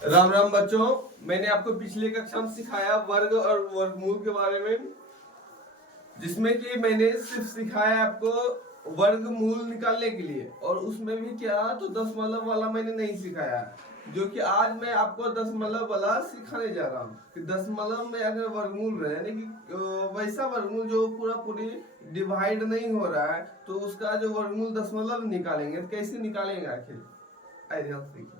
राम राम बच्चों, मैंने आपको पिछले कक्षा में सिखाया वर्ग और वर्गमूल के बारे में, जिसमें कि मैंने सिर्फ सिखाया आपको वर्गमूल निकालने के लिए। और उसमें भी क्या, तो दशमलव वाला मैंने नहीं सिखाया, जो कि आज मैं आपको दशमलव वाला सिखाने जा रहा हूँ। कि दशमलव में अगर वर्गमूल रहे, यानी कि वैसा वर्गमूल जो पूरा पूरी डिवाइड नहीं हो रहा है, तो उसका जो वर्गमूल दशमलव निकालेंगे, तो कैसे निकालेंगे आखिर, आइए ध्यान से देखिए।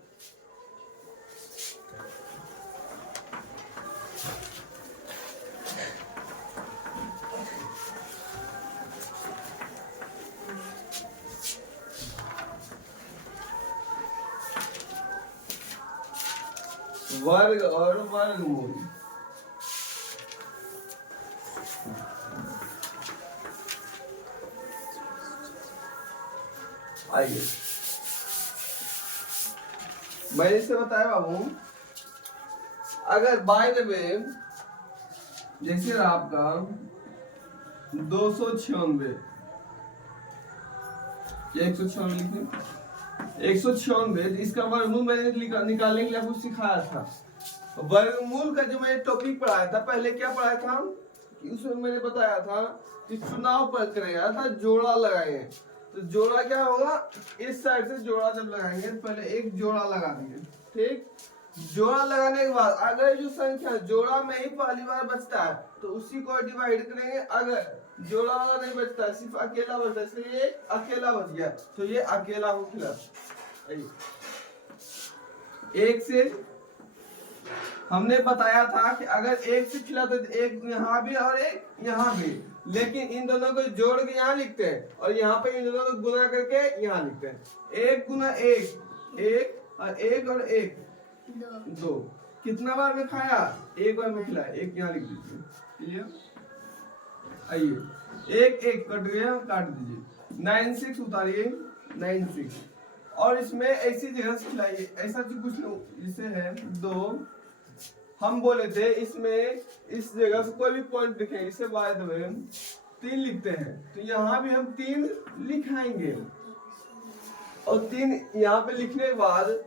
वर्ग और वर्गमूल। आइए, मैंने इसे बताया बाबू, अगर बाय द वे जैसे आपका 296 या 196 लिखें, 196, इसका वर्गमूल मैंने निकालने के लिए आपको सिखाया था। वर्गमूल का जो मैंने टॉपिक पढ़ाया था, पहले क्या पढ़ाया था कि उसमें मैंने बताया था कि चुनाव पर करेगा था, जोड़ा लगाएंगे। तो जोड़ा क्या होगा, इस साइड से जोड़ा जब लगाएंगे, पहले एक जोड़ा लगा देंगे, ठीक। जोड़ा लगाने के बाद अगर जो संख्या जोड़ा में ही पहली बार बचता है, तो उसी को डिवाइड करेंगे। अगर जोड़ा वाला नहीं बचता है, सिर्फ अकेला बचता है, इसलिए ये अकेला बच गया, तो ये अकेला हो खिला। एक से हमने बताया था कि अगर एक से खिला तो एक यहाँ भी और एक यहाँ भी, लेकिन इन दोनों को जोड़ के यहाँ लिखते हैं, और यहाँ पे इन दोनों को गुना करके यहाँ लिखते हैं। एक गुना एक, एक और एक और एक दो। कितना बार में खाया, एक बार में खिलाया, एक यहाँ लिख दीजिए, क्लियर। आइए, एक एक कट गया, काट दीजिए। 9 6 उतारिए, 9 6। और इसमें ऐसी जगह से खिलाइए, ऐसा कुछ जिसे है 2। हम बोले थे इसमें इस जगह से कोई भी पॉइंट लिखें, इसे बाय द वे 3 लिखते हैं, तो यहाँ भी हम 3 लिखाएंगे। और 3 यहाँ पे लिखने के बाद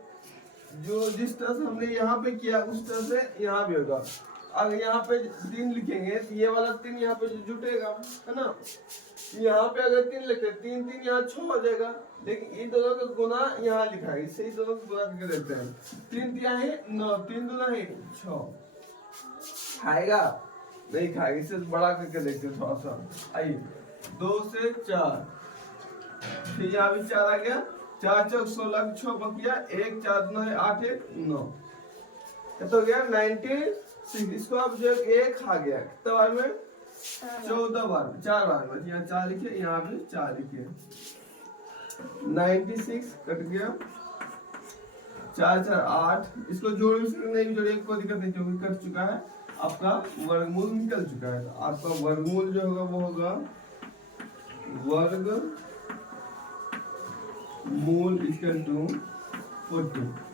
जो जिस तरह से हमने यहाँ पे किया, उस तरह से यहाँ भी होगा। अगर यहाँ पे 3 लिखेंगे, तो ये वाला 3 यहाँ पे जुटेगा, है ना। यहाँ पे अगर 3 लिखे, 3 3 यहाँ 6 हो जाएगा, लेकिन इन दोनों का गुना यहाँ लिखा है, इससे इन दोनों को गुना करके देखते हैं। 3 3 है 9, 3 दूना है 6। खाएगा नहीं खाएगा, इससे बड़ा करके देखते हैं थोड़ा सा। आइए, 2 से 4, फिर यहाँ भी 4 आ गया, 4 चौक 16, 6 बकिया, 1 4 दूना है 8 1 9, तो गया 96। इसको आप जो एक खा गया, कितना बार में, 14 बार में, 4 बार में। यहाँ 4 लिखे, यहाँ भी 4 लिखे, 96 कट गया, 4 4 8। इसको जोड़ नहीं भी जोड़े, कोई दिक्कत नहीं, क्योंकि कट चुका है, आपका वर्गमूल निकल चुका है। तो आपका वर्गमूल जो होगा वो होगा वर्ग मूल इक्वल टू 40।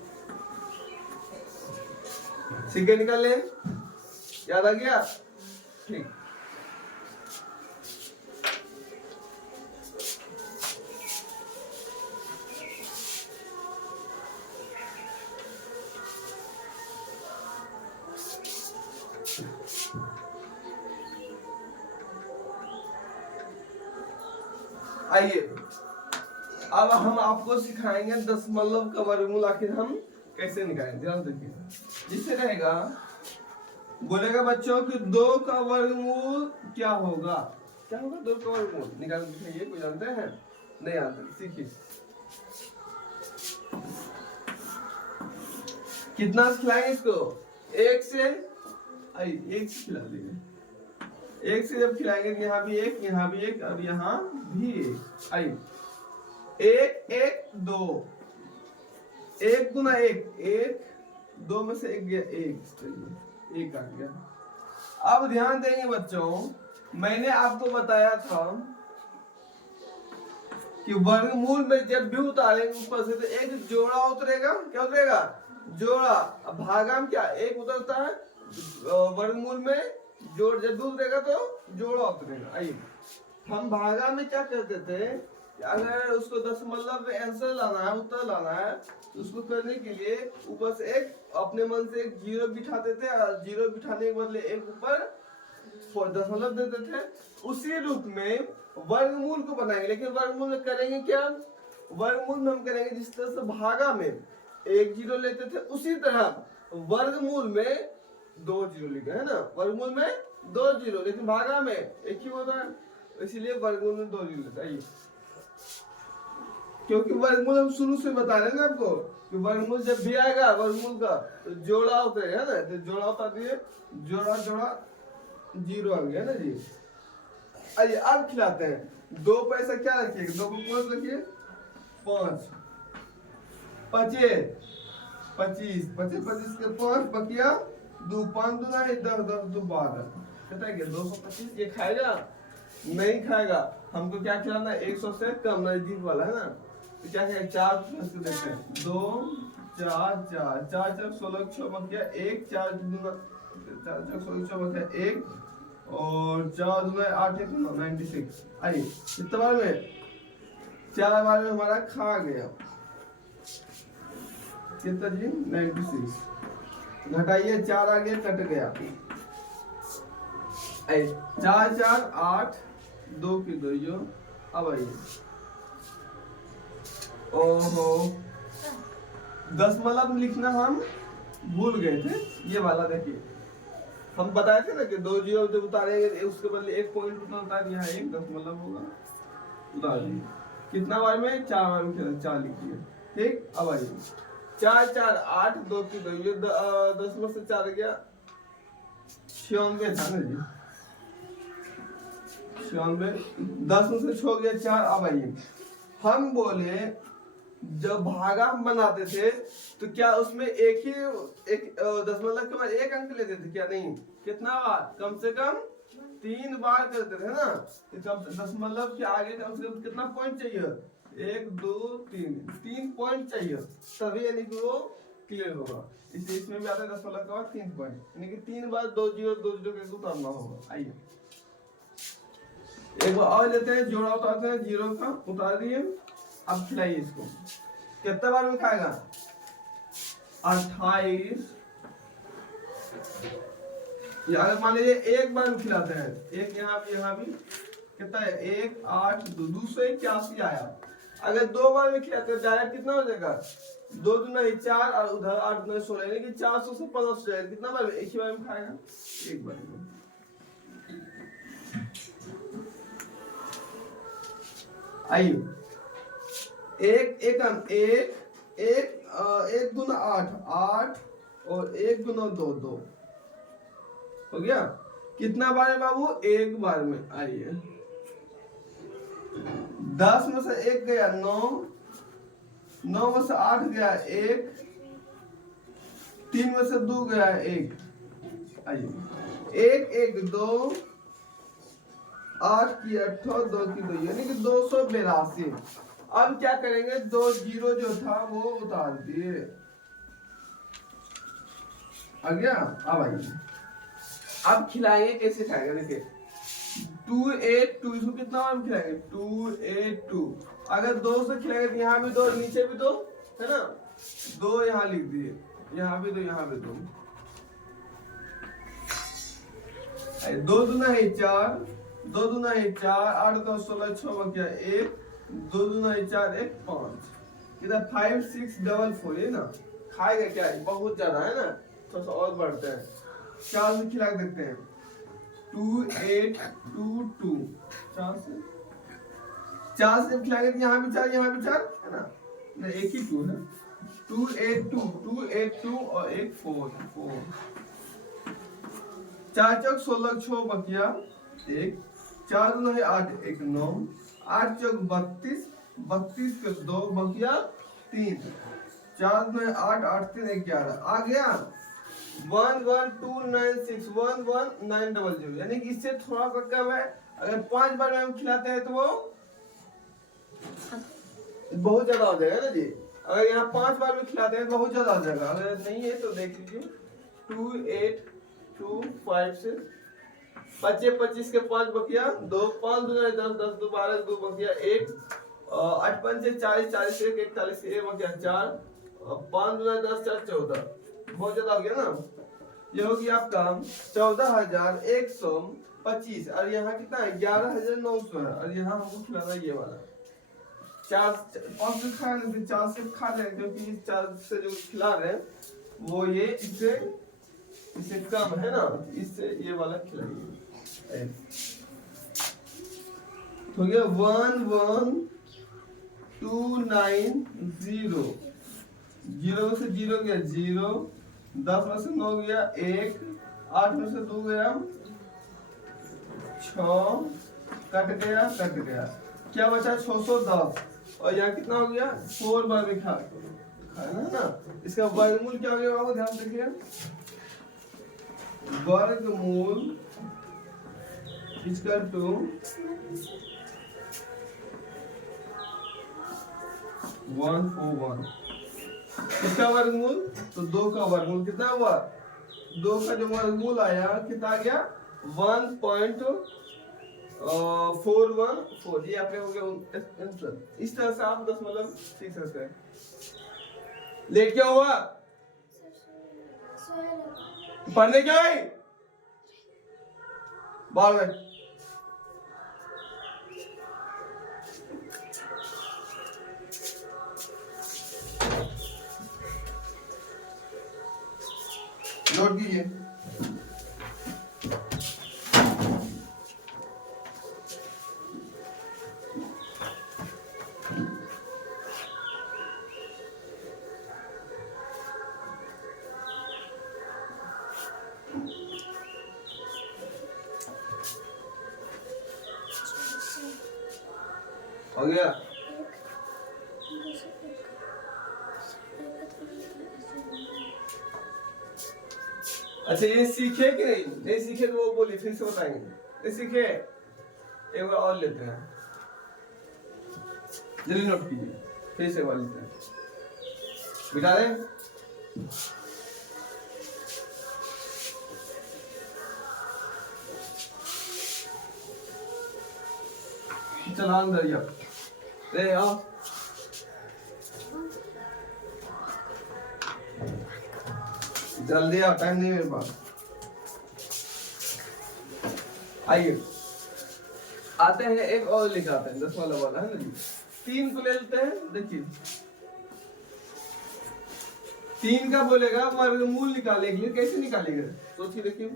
सीखे निकाल ले, याद आ गया, ठीक। आइए, अब हम आपको सिखाएंगे दशमलव का वर्गमूल आखिर हम कैसे निकालेंगे। ध्यान देखिए, जिससे रहेगा, बोलेगा बच्चों कि 2 का वर्गमूल क्या होगा। क्या होगा 2 का वर्गमूल, निकाल दिखाइए। कोई जानते हैं, नहीं जानते, सीखिए। कितना खिलाएंगे इसको, 1 से, आइए 1 से खिला देंगे। 1 से जब खिलाएंगे, यहाँ भी 1, यहाँ भी 1 और यहाँ भी 1। आइए, 1 1 2, 1 गुना 1 1, 2 में से 1 गया, 1 आ गया। अब ध्यान देंगे बच्चों, मैंने आपको बताया था कि वर्गमूल में जब भी उतारेंगे ऊपर से, तो एक जोड़ा उतरेगा। क्या उतरेगा, जोड़ा। अब भागा में क्या, 1 उतरता है, वर्गमूल में जोड़ जब भी उतरेगा तो जोड़ा उतरेगा। आइए, हम भागा में क्या करते थे, अगर उसको दशमलव में आंसर लाना है, उत्तर लाना है, तो उसको करने के लिए ऊपर से एक अपने मन से एक जीरो बिठाते थे और जीरो बिठाने के बदले एक ऊपर दशमलव देते थे। उसी रूप में वर्गमूल को बनाएंगे, लेकिन वर्गमूल में करेंगे क्या? वर्गमूल में हम करेंगे जिस तरह से भागा में एक जीरो लेते थे, उसी तरह वर्गमूल में दो जीरो लिखे है ना, वर्गमूल में दो जीरो, लेकिन भागा में एक ही होता है, इसीलिए वर्गमूल में दो जीरो लेता है। क्योंकि वर्गमूल हम शुरू से बता रहे हैं ना आपको कि वर्गमूल जब भी आएगा वर्गमूल का तो जोड़ा उतरे है ना, तो जोड़ा उतार दिए, जोड़ा जोड़ा जीरो आ गया ना जी। आइए अब खिलाते हैं। दो पैसा क्या रखिएगा? दो को पांच रखिए, पांच पचे पच्चीस, पच्चीस पच्चीस के पांच बकिया दो, पांच दूना है दस, दस दो 12, कहता है कि 225। ये खाएगा? नहीं खाएगा। हमको क्या खिलाना है? 100 से कम, नजदीक वाला है ना, तो क्या कहें? 4 प्लस को देखते हैं, 2 4 4 4 4 16 6 बकिया 1, 4 दूना 4 4 16 6 बकिया 1 और 4 दूना 8 1 96। आइए इतना बार में 4 बार में हमारा खा गया कितना जी? 96। घटाइए, 4 आगे कट गया, 4 4 8 2 की 2 जो। अब आइए, ओहो दशमलव लिखना हम भूल गए थे। ये वाला देखिए, हम बताए थे ना कि दो जीरो जब उतारेंगे उसके बदले एक पॉइंट उतार, यहाँ एक दशमलव होगा, उतार दिए। कितना बार में? 4 बार में 4 लिखिए, ठीक। अब आइए, 4 4 8 2 की 2, ये 10 में से 4 गया 96 था ना जी, 96, 10 में से 6 गया 4। अब आइए, हम बोले जब भागा हम बनाते थे तो क्या उसमें एक ही दशमलव के बाद एक अंक लेते थे क्या? नहीं, कितना बार? कम से कम 3 बार करते थे ना, दशमलव के आगे कम से कम कितना पॉइंट चाहिए? 1 2 3, 3 पॉइंट चाहिए, तभी यानी कि वो क्लियर होगा। इसलिए इसमें भी आता है दशमलव के बाद 3 पॉइंट, यानी कि 3 बार 2 जीरो 2 जीरो करके उतारना होगा। आइए एक बार और लेते हैं, जोड़ा उतारते हैं, जीरो का उतार दिए। अब खिलाइए इसको, कितना बार में खाएगा? 28। अगर मान लीजिए एक बार में खिलाते हैं, एक यहाँ भी कितना है? 1 8 2 281 आया। अगर 2 बार में खिलाते हैं डायरेक्ट कितना हो जाएगा? 2 दूना 4 और उधर 8 दूना 16, यानी कि 400 से 1500 जाएगा। कितना बार में? एक ही बार में खाएगा, एक बार में। आइए, एक एक एक एक दूना 8 8 और एक दूना 2 2 हो गया। कितना बार है बाबू? एक बार में। आइए, 10 में से 1 गया 9, 9 में से 8 गया 1, 3 में से 2 गया 1। आइए, 1 1 2 8 की 8 2 की 2, यानी कि 282। अब क्या करेंगे? 2 जीरो जो था वो उतार दिए, आ गया। अब आइए, अब खिलाएंगे, कैसे खाएगा? देखिए 2 8 2, इसको कितना बार खिलाएंगे? 2 8 2। अगर 2 से खिलाएंगे तो यहाँ भी 2, नीचे भी 2 है ना, 2 यहाँ लिख दिए, यहाँ भी 2, यहाँ भी 2। 2 दूना है 4, 2 दूना है 4, 8 2 16 6 बचा 1, 2 दूना है 4 1 5। इधर 5 6 डबल 4, ये ना खाएगा क्या? बहुत ज्यादा है ना, थोड़ा सा और बढ़ते हैं, 4 से खिला देखते हैं। 2 8 2 2, 4 से खिलाएंगे तो यहाँ भी 4 यहाँ भी 4 है ना, नहीं एक ही 2 है। 2 8 2 2 8 2 और 1 4 4, 4 चौक 16 6 बकिया 1, 4 दूना है 8 1 9, 8 चौक 32 32 के 2 बकिया 3, 4 दूना है 8 8 3 11। आ गया 1 1 2 9 6 1 1 9 0 0, यानी कि इससे थोड़ा सा कम है। अगर 5 बार में हम खिलाते हैं तो वो बहुत ज्यादा हो जाएगा ना जी। अगर यहाँ 5 बार में खिलाते हैं तो बहुत ज्यादा हो जाएगा, अगर नहीं है तो देख लीजिए। 2 8 2 5 से 25 25 के 5 बकिया 2, 5 दूना 10 10 2 12 2 बकिया 1 8 5 से 40, 40 से 41, ये हो गया 4, 5 दूना 10, 4 14, बहुत ज्यादा हो गया ना। ये हो गया आपका 14,125, और यहाँ कितना है 11,900 है, और यहाँ हमको खिलाना है ये वाला 4 5 से खा नहीं थे, 4 से खा रहे हैं, क्योंकि 4 से जो खिला रहे हैं वो ये इससे कम है ना, इससे ये वाला खिलाइए। हो गया 11,290, 0 से 0 गया 0, 10 में से 9 गया 1, 8 में से 2 गया 6, कट गया क्या बचा 610, और यहाँ कितना हो गया 4 बार में खा है ना। इसका वर्गमूल क्या हो गया बाबू, ध्यान देखिए, वर्गमूल इक्वल टू 141। किसका वर्गमूल, तो 2 का वर्गमूल कितना हुआ, 2 का जो वर्गमूल आया कितना आ गया 1.414। ये आपने हो गया आंसर। इस तरह से आप 10 मतलब सीख सकते हैं। लेट क्या हुआ, पढ़ने क्या है बाल में, नोट कीजिए। हो गया, अच्छा ये सीखे कि नहीं सीखे तो वो बोलिए, फिर से बताएंगे। नहीं सीखे, एक बार और लेते हैं, जल्दी नोट कीजिए, फिर से बार लेते हैं, बिठा दें। चला अंदर या रे आओ, जल्दी आओ, टाइम नहीं मेरे पास। आइए आते हैं, एक और लिखाते हैं 10 वाला है ना जी। 3 को ले लेते हैं, देखिए 3 का बोलेगा वर्गमूल निकालने के लिए, कैसे निकालेंगे सोचिए। देखिए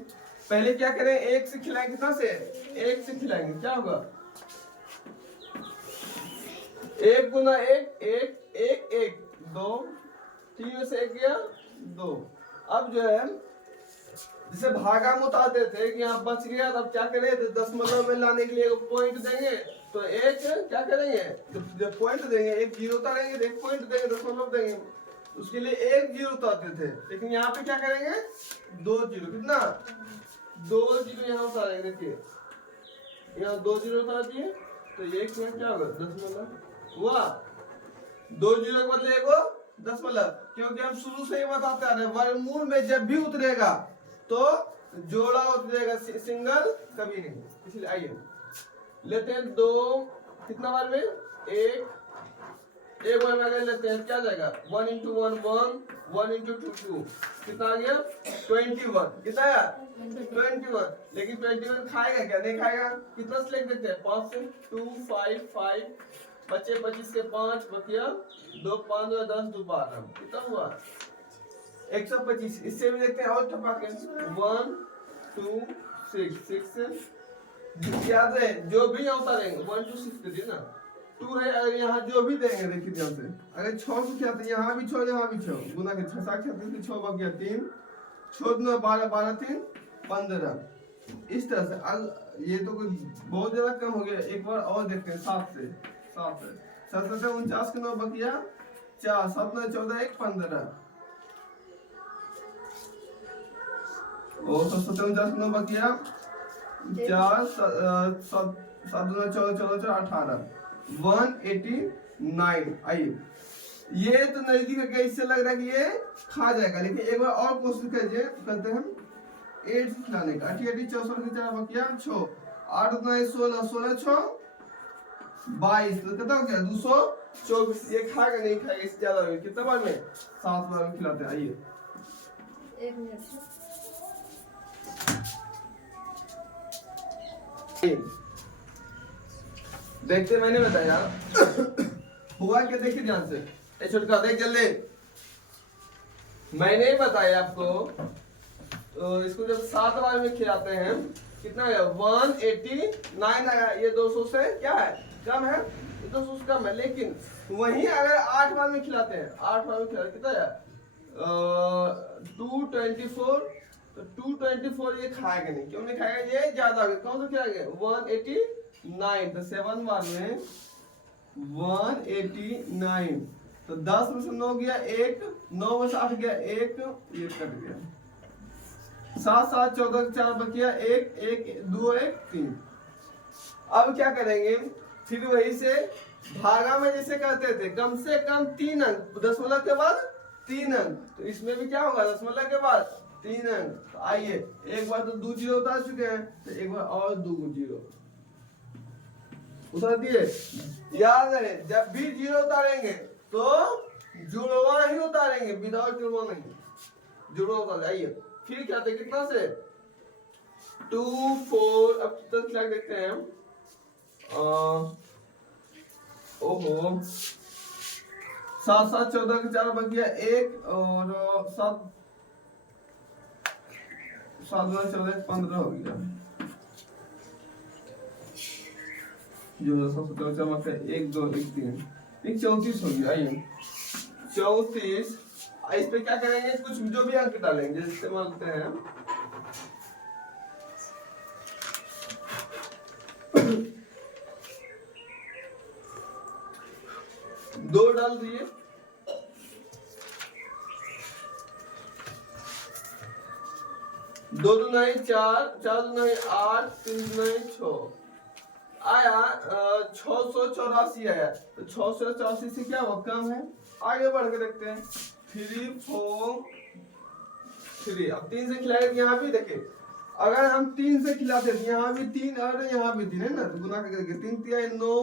पहले क्या करें, 1 से खिलाएंगे, कितना से 1 से खिलाएंगे, क्या होगा 1 गुना 1 1 1 1 2, 3 में से 1 गया 2। अब जो है जिसे भागा में उतारते थे कि यहाँ बच गया, तब क्या करें, दशमलव में लाने के लिए एक पॉइंट देंगे, तो एक क्या करेंगे, जब पॉइंट देंगे एक जीरो उतारेंगे, एक पॉइंट देंगे, दशमलव देंगे, उसके लिए 1 जीरो उतारते थे। लेकिन यहाँ पे क्या करेंगे 2 जीरो, कितना 2 जीरो यहाँ उतारेंगे। देखिए यहाँ 2 जीरो उतार दिए, तो एक में क्या होगा दशमलव हुआ, 2 जीरो के बदले एक दशमलव, क्योंकि हम शुरू से ही बताते आ रहे हैं वर्गमूल में जब भी उतरेगा तो जोड़ा उतरेगा, सिंगल कभी नहीं। इसलिए आइए लेते हैं 2, कितना बार में 1 बार में अगर लेते हैं क्या जाएगा 1 × 1 1, 1 × 2 2, कितना आ गया 21, कितना आया 21। लेकिन 21 खाएगा क्या, नहीं खाएगा, कितना से लिख देते हैं 5 से 2 5 5, बचे 25 के 5 बकिया 2 5 10 2 12, कितना हुआ 125। इससे भी देखते हैं और टपा के 1 2 6 6 से याद है, जो भी यहाँ उतारेंगे 1 2 6 दे ना 2 है, अगर यहाँ जो भी देंगे देखिए ध्यान से, अगर 6 से क्या था, यहाँ भी 6 यहाँ भी 6, गुना के 6 7 6 बकिया 3, 6 2 12 12 3 15। इस तरह से ये तो कुछ बहुत ज्यादा कम हो गया। एक बार और देखते हैं 7 से 49 के 9 बकिया 4, 7 9 14 1 15, और 49 के 9 बकिया 4, 7 14 14 18 189। आइए ये तो नजदीक है, इससे लग रहा है कि ये खा जाएगा, लेकिन एक बार और कोशिश कीजिए, करते हैं 8 से खिलाने का। 8 64 के 4 बकिया 6, 8 9 16 16 6 22, तो कितना हो गया 224। ये खाएगा नहीं खाएगा, इससे ज्यादा होगा। कितना बार में? 7 बार में खिलाते हैं। आइए 1 मिनट। देखते, मैंने बताया हुआ क्या, देखिए ध्यान से। ए छोटका देख जल्दी, मैंने ही बताया आपको। तो इसको जब 7 बार में खिलाते हैं कितना है? 189 आया। ये 200 से क्या है? कम है, ये 200 से कम है। लेकिन वहीं अगर 8 बार में खिलाते हैं, 8 बार में खिलाते कितना है? 224। तो 224 ये खाएगा नहीं। क्यों नहीं खाएगा? ये ज्यादा हो गया। कौन सा खिलाएंगे? 189। तो 7 बार में 189। तो 10 में से 9 गया 1, 9 में से 8 गया 1, ये कट गया। 7 7 14 4 बचिया 1 1 2 1 3। अब क्या करेंगे? फिर वही से भागा में जैसे करते थे, कम से कम 3 अंक, दशमलव के बाद 3 अंक। तो इसमें भी क्या होगा? दशमलव के बाद 3 अंक। तो आइए, एक बार तो 2 जीरो उतार चुके हैं, तो एक बार और 2 जीरो उतार दिए। याद करें, जब भी जीरो उतारेंगे तो जुड़वा ही उतारेंगे, विदाउट जुड़वा नहीं, जुड़वा उतार। आइए फिर क्या थे? कितना से? 2 4। अब कितना खिला देखते हैं हम। ओहो, 7 7 14 के 4 बच गया 1, और 7 7 14 15 हो गया। जो 1 2 1 3 एक 34 हो गया। आइए 34। इस पे क्या करेंगे? कुछ जो भी अंक डालेंगे, जैसे मानते हैं 2 डाल दिए, 2 दूना 4, 4 दूना 8, 3 दूना 6 आया। 684 आया। तो 684 से क्या हुआ? कम है। आगे बढ़ के देखते हैं। 3 4 3। अब 3 से खिलाए यहाँ भी देखिए, अगर हम 3 से खिलाते हैं यहाँ भी 3 और यहाँ भी 3 है ना, तो गुना करके 3 3 9,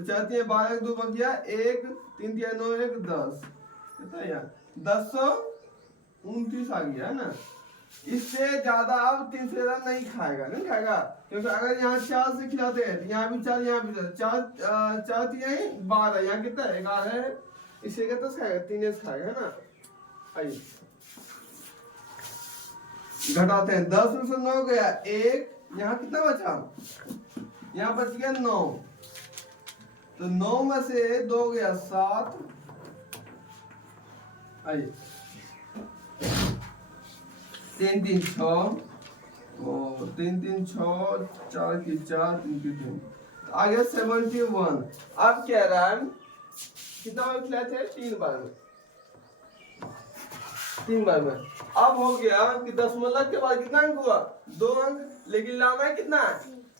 4 3 12 2 बच गया 1, 3 3 9 1 10। कितना यार? 1029 आ गया है ना। इससे ज्यादा अब 3 से ज्यादा नहीं खाएगा, नहीं खाएगा। क्योंकि अगर यहाँ 4 से खिलाते हैं, यहाँ भी 4, यहाँ भी 4, 4 3 12, यहाँ कितना है? 11 है। इससे कितना खाएगा? 3 खाएगा, है ना। आइए घटाते हैं। 10 में से 9 गया 1, यहाँ कितना बचा? यहाँ बच गया 9। तो 9 में से 2 गया 7। आइए 3 3 6, और 3 3 6, 4 की 4, 3 की 3, आ गया 71। अब कह रहा है कितना बार खिलाए थे? 3 बार में, 3 बार में। अब हो गया कि दशमलव के बाद कितना अंक हुआ? 2 अंक। लेकिन लाना है कितना?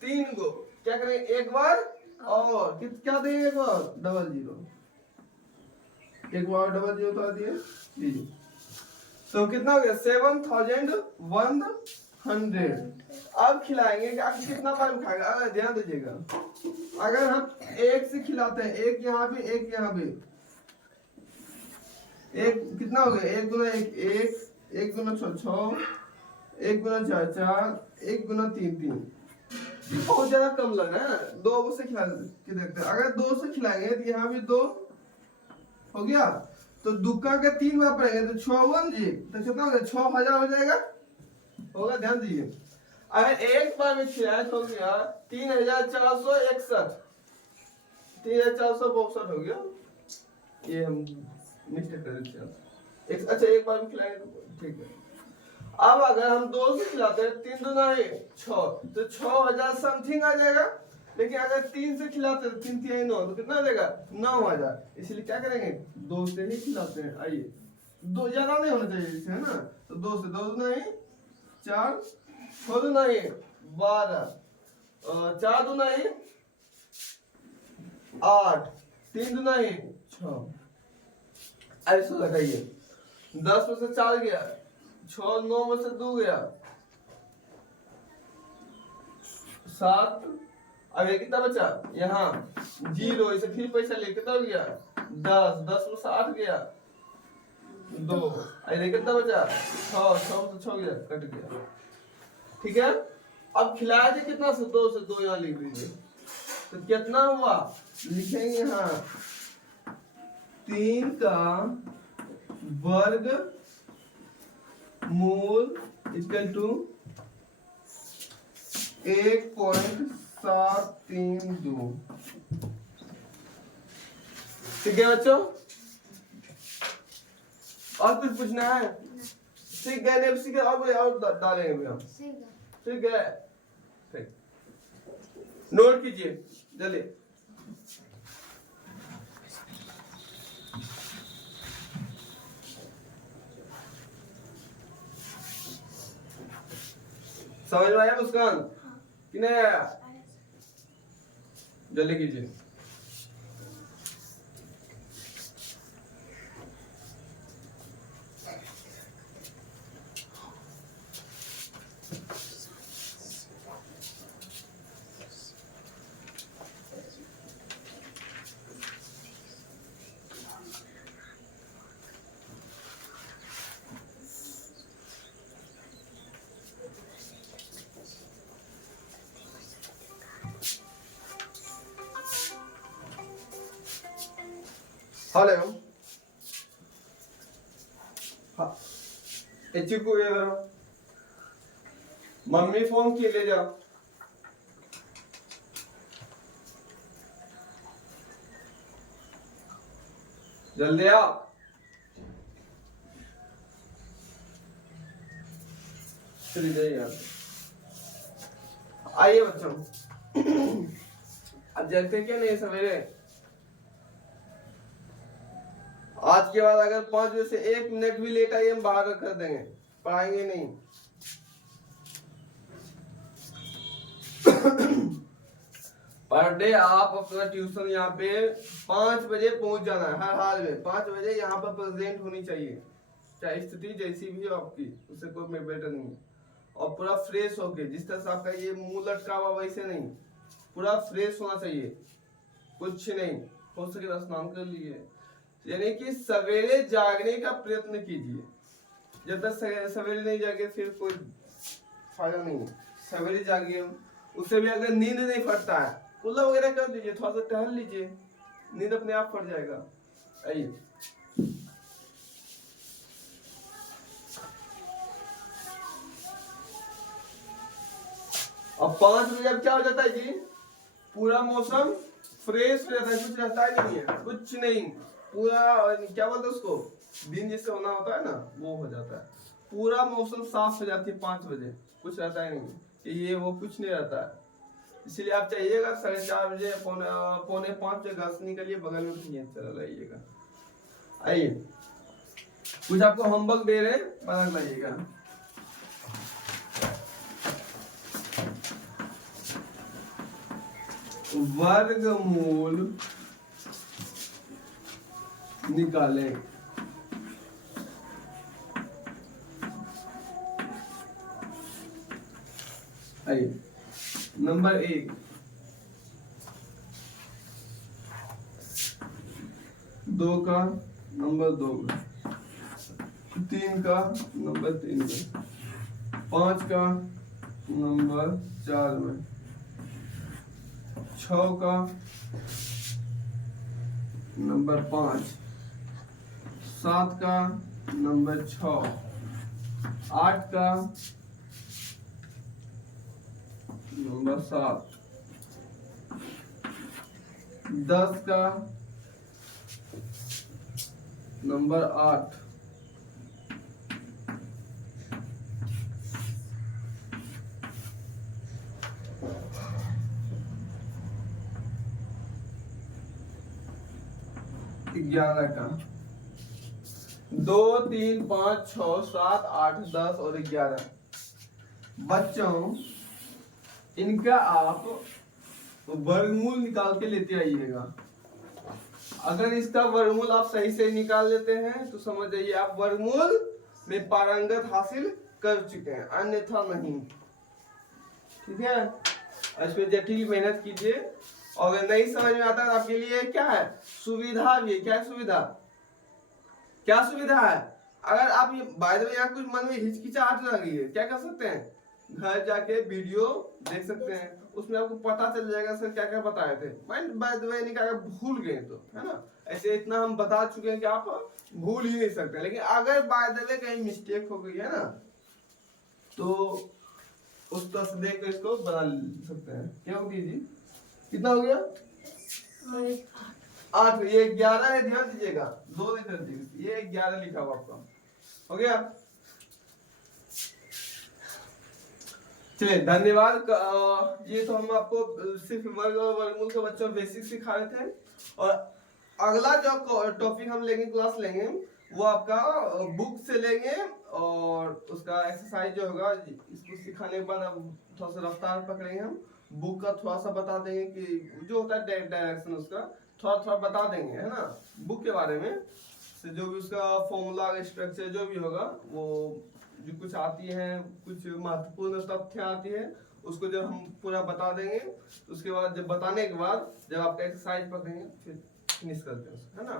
3 को। क्या करें? एक बार और क्या देंगे? एक बार डबल जीरो, एक बार डबल जीरो तो दिए जी। तो कितना हो गया? 7100। अब खिलाएंगे कि आप कितना बार खाएगा? अगर ध्यान दीजिएगा, अगर हम 1 से खिलाते हैं, 1 यहाँ भी 1 यहाँ भी, 1 कितना हो गया? 1 गुना 1 1, 1 गुना 6 6, 1 गुना 4 4, 1 गुना 3 3। बहुत ज्यादा कम लग रहा है। 2 से खिला के देखते हैं। अगर 2 से खिलाएंगे तो यहाँ भी 2 हो गया। तो दुक्का के 3 बार पड़ेंगे, तो 6 1 जी, तो कितना हो गया? 6000 हो जाएगा, होगा। ध्यान दीजिए, अगर एक बार में खिलाया तो हो गया 3461, 3462 हो गया। ये हम मिस्टेक कर दिया। अच्छा, एक बार में खिलाएंगे तो ठीक है। अब अगर हम 2 से खिलाते हैं, 3 दूना 6, तो 6000 समथिंग आ जाएगा। लेकिन अगर 3 से खिलाते हैं, 3 3 9, तो कितना आ जाएगा? 9000। इसलिए क्या करेंगे? 2 से ही खिलाते हैं। आइए, 2 ज्यादा नहीं होना चाहिए इसे, है ना। तो 2 से 2 दूना 4, 6 दूना 12, 4 दूना 8, 3 दूना 6। ऐसा लगाइए। 10 में से 4 गया, 6 9 में से 2 गया 7, अब ये कितना बचा यहाँ 0, इसे फिर पैसा ले कितना हो गया 10, 10 में 8 गया 2, ये कितना बचा 6, 6 में 6 गया कट गया। ठीक है, अब खिलाया थे कितना से 2 से 2 यहाँ लिख दीजिए तो कितना हुआ लिखेंगे यहाँ 3 का वर्ग मूल इक्वल टू 1.732। ठीक है बच्चों, और कुछ पूछना है? ठीक है, नहीं सीखे और डालेंगे भी हम। ठीक है, ठीक, नोट कीजिए जल्दी। समझ में आया मुस्कान कि नहीं आया? जल्दी कीजिए। हेलो, हाँ चिकू ये करो, मम्मी फोन की ले जाओ। जल्दी आओ। चलिए जाइए आप। आइए बच्चों। अब जगते क्या नहीं सवेरे? आज के बाद अगर 5 बजे से 1 मिनट भी लेट आइए हम बाहर कर देंगे, पढ़ाएंगे नहीं। पर डे आप अपना ट्यूशन यहाँ पे 5 बजे पहुंच जाना है, हर हाल में 5 बजे यहाँ पर प्रेजेंट होनी चाहिए, चाहे स्थिति जैसी भी हो आपकी, उससे कोई बेटर नहीं है। और पूरा फ्रेश होके, जिस तरह से आपका ये मुंह लटका हुआ वैसे नहीं, पूरा फ्रेश होना चाहिए, कुछ नहीं। हो सके तो स्नान कर लीजिए, यानी कि सवेरे जागने का प्रयत्न कीजिए। जब तक सवेरे नहीं जागे फिर कोई फायदा नहीं है। सवेरे जागिए, उससे भी अगर नींद नहीं पड़ता है कुल्ला वगैरह कर दीजिए, थोड़ा सा टहल लीजिए, नींद अपने आप पड़ जाएगा। आइए, अब 5 बजे अब क्या हो जाता है जी, पूरा मौसम फ्रेश हो जाता है, कुछ रहता ही नहीं है, कुछ नहीं, पूरा क्या बोलते हैं उसको, दिन जिससे होना होता है ना वो हो जाता है, पूरा मौसम साफ हो जाती है 5 बजे, कुछ रहता ही नहीं कि ये वो कुछ नहीं रहता है। इसलिए आप चाहिएगा 4:30 बजे पौने 5 बजे घर से निकलिए, बगल में चला लाइएगा। आइए, कुछ आपको होमवर्क दे रहे हैं, बना लाइएगा। वर्गमूल निकालें। आइए, नंबर 1, 2 का नंबर 2 में, 3 का नंबर 3 में, 5 का नंबर 4 में, 6 का नंबर 5, 7 का नंबर 6, 8 का नंबर 7, 10 का नंबर 8, ग्यारह का, 2, 3, 5, 6, 7, 8, 10 और 11। बच्चों इनका आप वर्गमूल निकाल के लेते आइएगा। अगर इसका वर्गमूल आप सही से निकाल लेते हैं तो समझ जाइए आप वर्गमूल में पारंगत हासिल कर चुके हैं, अन्यथा नहीं। ठीक है, और इसमें जटिल मेहनत कीजिए। और अगर नहीं समझ में आता है तो आपके लिए क्या है, सुविधा भी है। क्या है सुविधा, क्या सुविधा है? अगर आप ये बाय द वे यहाँ कुछ मन में हिचकिचाहट लगी है, क्या कर सकते हैं, घर जाके वीडियो देख सकते हैं, उसमें आपको पता चल जाएगा सर क्या क्या बताए थे। मैं बाय द वे नहीं कहा, भूल गए तो है ना, ऐसे इतना हम बता चुके हैं कि आप भूल ही नहीं सकते। लेकिन अगर बाय द वे कहीं मिस्टेक हो गई है ना, तो उस तरह से देख कर इसको बना सकते हैं। क्या होगी जी, कितना हो गया, 8। ये 11 है, ध्यान दीजिएगा, 2 नहीं कर दीजिए, ये 11 लिखा हुआ आपका हो गया। चलिए धन्यवाद। ये तो हम आपको सिर्फ वर्ग और वर्गमूल के बच्चों बेसिक सिखा रहे थे। और अगला जो टॉपिक हम लेंगे, क्लास लेंगे, वो आपका बुक से लेंगे। और उसका एक्सरसाइज जो होगा, इसको सिखाने के बाद अब थोड़ा सा रफ्तार पकड़ेंगे हम। बुक का थोड़ा सा बता देंगे कि जो होता है डायरेक्शन, उसका थोड़ा थोड़ा बता देंगे, है ना, बुक के बारे में से जो भी उसका फॉर्मूला स्ट्रक्चर जो भी होगा, वो जो कुछ आती है, कुछ महत्वपूर्ण तथ्य आती है, उसको जब हम पूरा बता देंगे, उसके बाद जब बताने के बाद जब आपका एक्सरसाइज पढ़ेंगे फिर फिनिश करते हैं उसको, है ना।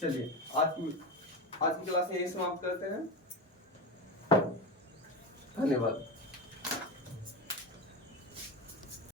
चलिए आज की क्लास यही समाप्त करते हैं। धन्यवाद।